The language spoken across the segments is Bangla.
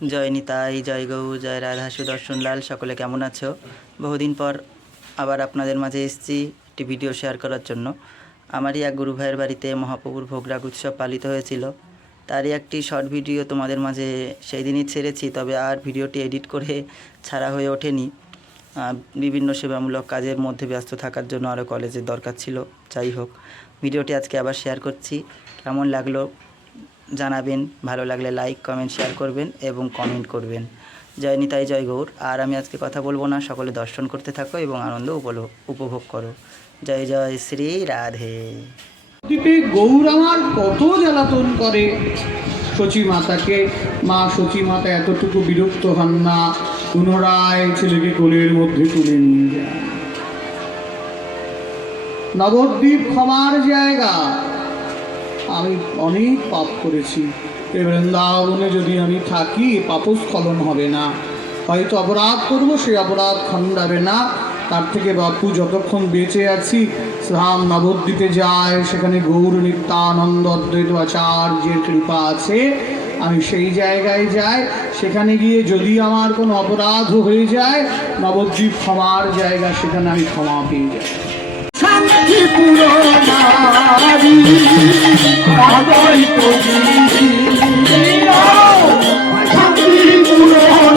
জয় নিতাই, জয় গৌর, জয় রাধা সুদর্শন লাল। সকলে কেমন আছো? বহুদিন পর আবার আপনাদের মাঝে এসেছি একটি ভিডিও শেয়ার করার জন্য। আমারই এক গুরু ভাইয়ের বাড়িতে মহাপ্রভুর ভোগরাগ উৎসব পালিত হয়েছিল, তারই একটি শর্ট ভিডিও তোমাদের মাঝে সেই দিনই ছেড়েছি, তবে আর ভিডিওটি এডিট করে ছাড়া হয়ে ওঠেনি। বিভিন্ন সেবামূলক কাজের মধ্যে ব্যস্ত থাকার জন্য আরও কলেজের দরকার ছিল। যাই হোক, ভিডিওটি আজকে আবার শেয়ার করছি। কেমন লাগলো জানাবেন, ভালো লাগলে লাইক কমেন্ট শেয়ার করবেন এবং কমেন্ট করবেন। জয় নিতাই, জয় গৌর। আর আমি আজকে কথা বলবো না, সকলে দর্শন করতে থাকো এবং আনন্দ উপভোগ করো। জয় জয় শ্রী রাধে। দ্বীপে গৌর আমার কত জ্বালাতন করে শচী মাতাকে। মা শচী মাতা এতটুকু বিরক্ত হন না, পুনরায় ছেলেকে কোলের মধ্যে তুলে নিয়ে যান। নবদ্বীপ ক্ষমার জায়গা। আমি অনেক পাপ করেছি, এ বৃন্দাবনে যদি আমি থাকি পাপস্খলন হবে না, হয়তো অপরাধ করবো, সেই অপরাধ খণ্ডাবে না। তার থেকে বাপু যতক্ষণ বেঁচে আছি ধাম নবদ্বীপে যায়, সেখানে গৌর নিত্যানন্দ অদ্বৈত আচার্যের কৃপা আছে, আমি সেই জায়গায় যাই। সেখানে গিয়ে যদি আমার কোনো অপরাধ হয়ে যায়, নবদ্বীপ ক্ষমার জায়গা, সেখানে আমি ক্ষমা পেয়ে যাই। শান্তি পুরনারী অদ্বৈত শান্তি পুরনারী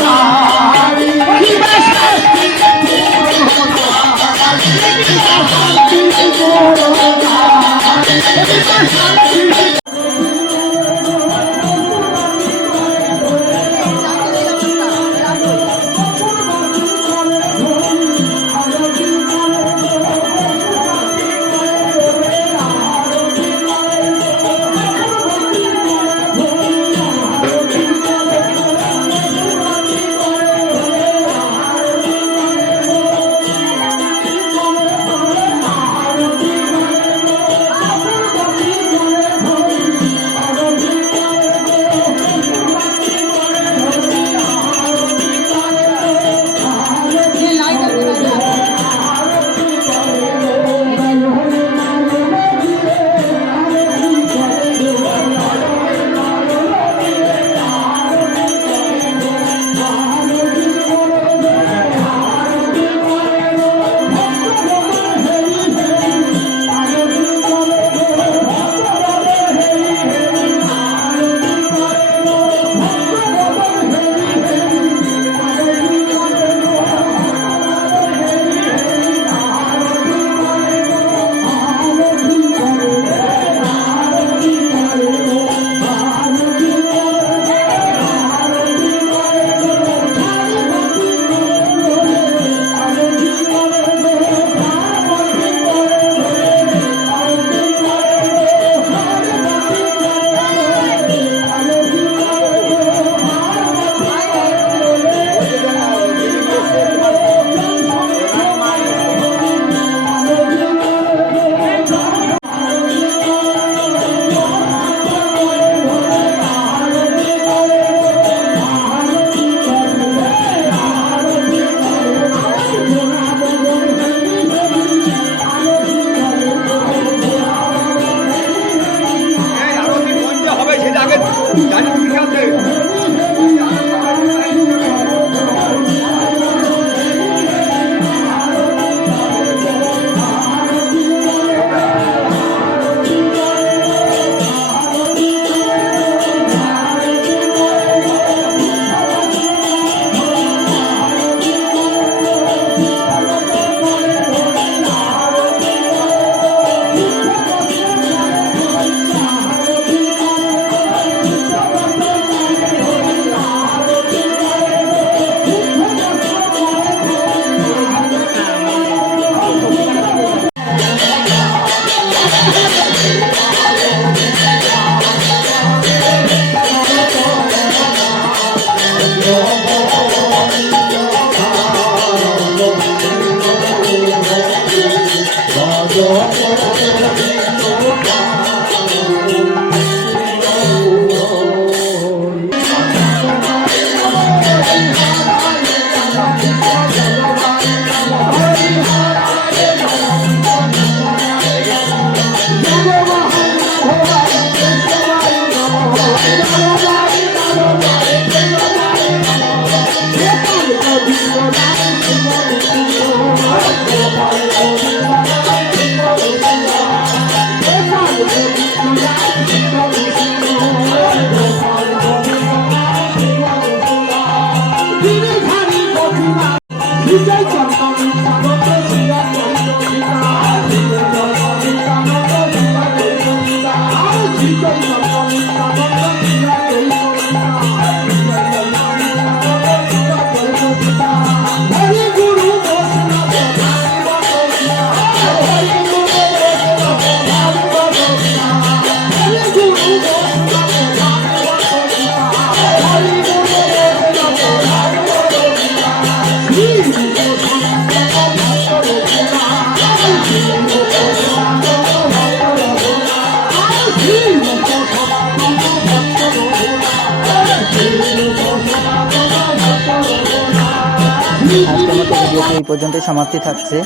আজকের মতো ভিডিওটি এই পর্যন্ত সমাপ্তি থাকছে।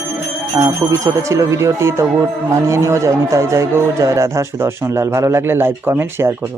খুবই ছোট ছিল ভিডিওটি, তবু মানিয়ে নিয়েও যায়নি, তাই জয় গৌ জয় রাধা সুদর্শন লাল। ভালো লাগলে লাইক কমেন্ট শেয়ার করো।